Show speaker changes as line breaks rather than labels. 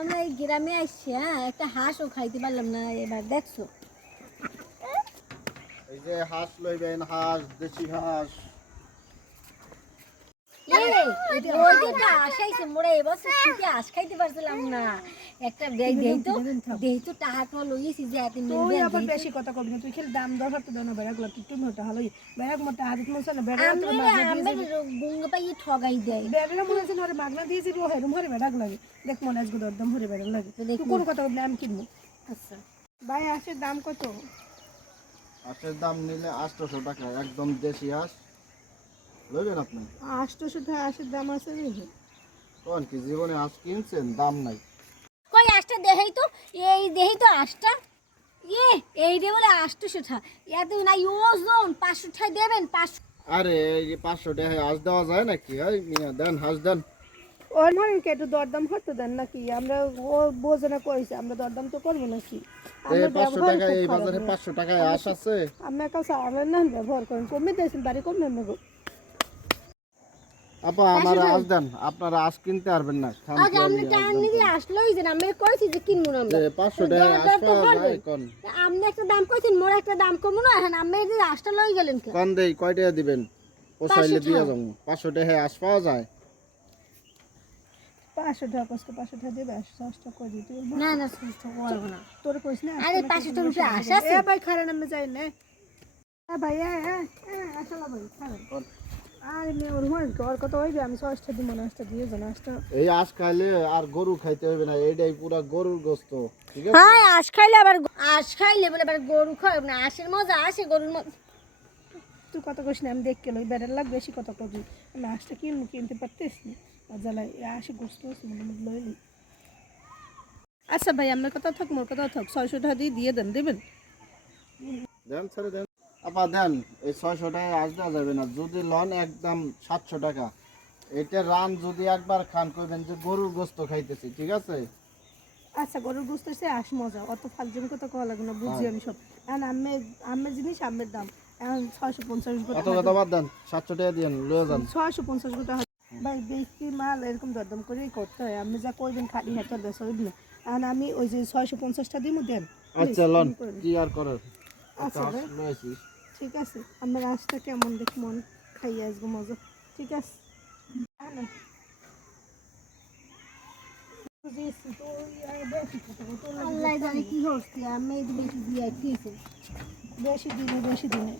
আমরা এই গ্রামে আসছি হ্যাঁ? একটা হাঁসও খাইতে পারলাম না এবার, দেখছ?
এই যে হাঁস লইবেন, হাঁস, দেশি হাঁস।
রোজটা আসাইছে মোরে এবছর শীতে আস খাইতে পারছিলাম না। একটা ব্যাগ দেই তো দেই তো টাকা লইছি যে এত
তুই আবার বেশি কথা কবি না তুই খেলে দাম দর হাতে দেন বেড়া গুলো তুই তুমি ওটা বেড়া মতো হাত মতো না বেড়া তো
আমরা আমরা গুঙ্গ পাই ঠগাই দেয়।
বেড়া মনে আছে ওরে মাগনা দিয়ে যাবি হেরুম হরে বেড়া লাগে। দেখ মনে আজকে দরদাম হরে বেড়া লাগে। তুই কোন কথা বলবি আমি কিনবো।
আচ্ছা।
ভাই আসে দাম কত?
হাঁসের দাম নিলে আটশোশো টাকা একদম দেশি হাঁস লইবেন আপনি?
আটশোশো টাকা আশির দাম আছে
কোন কি জীবনে কিনছেন? দাম নাই।
কই দেখাই তো? এই দেখাই তো আষ্টা ইয়ে এই রে বলে এত না ওজন পাঁচশো ঠাই দেবেন পাঁচশো
আরে এই পাঁচশো টাকা হাঁস দেওয়া যায় নাকি? দেন হাঁস দেন।
ওর মনে কি একটু দরদাম হতো দেন নাকি? আমরা ও বোঝে না কইছে আমরা দরদাম তো করব নাকি?
এই পাঁচশো টাকা এই বাজারে পাঁচশো টাকায় আছে?
কাছে আমরা না ব্যবহার করেন কমে দিয়েছেন বাড়ি কমে নেব।
আপা আমার হাঁস দেন আপনারা হাঁস কিনতে পারবেন না
আগে আপনি টান নিয়ে আসলোই যে আমরা কইছি যে কিনবো না আমরা।
পাঁচশো টাকা
করবেন।
যায় কোন।
আপনি একটা দাম কইছেন মোর একটা দাম কমো না এখন আপনি যে আষ্টা লই গেলেন কে?
কোন দেই কয় টাকা দিবেন? পোষাইলে দিয়ে যাব। পাঁচশো টাকা হাঁস পাওয়া যায়?
পাঁচশো টাকা কষ্ট পাঁচশো টাকা দেবে একশো দশ টাকা করে দিতে
না না সুস্থ করব না।
তোর কইস না
আরে পাঁচশো টাকা রুপে আশা
এ ভাই খারাপ নামে যাই না। হ্যাঁ ভাই হ্যাঁ হ্যাঁ হ্যাঁ আসলে ভাই খারাপ মনে
এই হাঁস খাইলে আর গরু খাইতে হবে না এইটাই পুরা গরুর গোস্ত ঠিক আছে?
হ্যাঁ আশ খাইলে আবার আশ খাইলে বলে আবার গরু খাই না আশের মজা আসে গরুর মজা।
তুই কত কইস না আমি দেখ কেলো বেড়ার লাগ বেশি কত করবি আমি আটটা কিনবো কিনতে পারতেস না জ্বালাই আসে গোস্ত আছে আচ্ছা ভাই আপনার কথা থাক মোর কথা থাক ছয়শো টাকা দিয়ে দিয়ে দেন দেবেন?
দেন ছেড়ে দেন। আপা দেন এই ছয়শো টাকা আজ দেওয়া যাবে না। যদি লন একদম সাতশো টাকা এটা রান যদি একবার খান করবেন যে গরুর গোস্ত খাইতেছি ঠিক আছে?
আচ্ছা গরুর গোস্ত সে আস মজা অত কথা কওয়া লাগবে না বুঝি আমি সব। এখন জিনিস দাম। এখন ছয়শো পঞ্চাশ
অত কথা বাদ দেন সাতশো টাকা দিয়ে লয়ে যান।
ছয়শো পঞ্চাশ গোটা ভাই বেশি মাল এরকম দরদম করেই করতে হয়। আপনি যা করবেন খালি হাতে দেশ হইব না আমি ওই যে ছয়শো পঞ্চাশটা দিব দেন।
আচ্ছা লন কি আর করার?
আচ্ছা
লয়েছিস
ঠিক আছে? আমার রাস্তা কেমন দেখ মন খাইয়ে আসব মজা। ঠিক আছে।
আল্লাহ জানে কি হচ্ছে আমি বেশি দিয়ে
বেশি দিনে বেশি দিনে।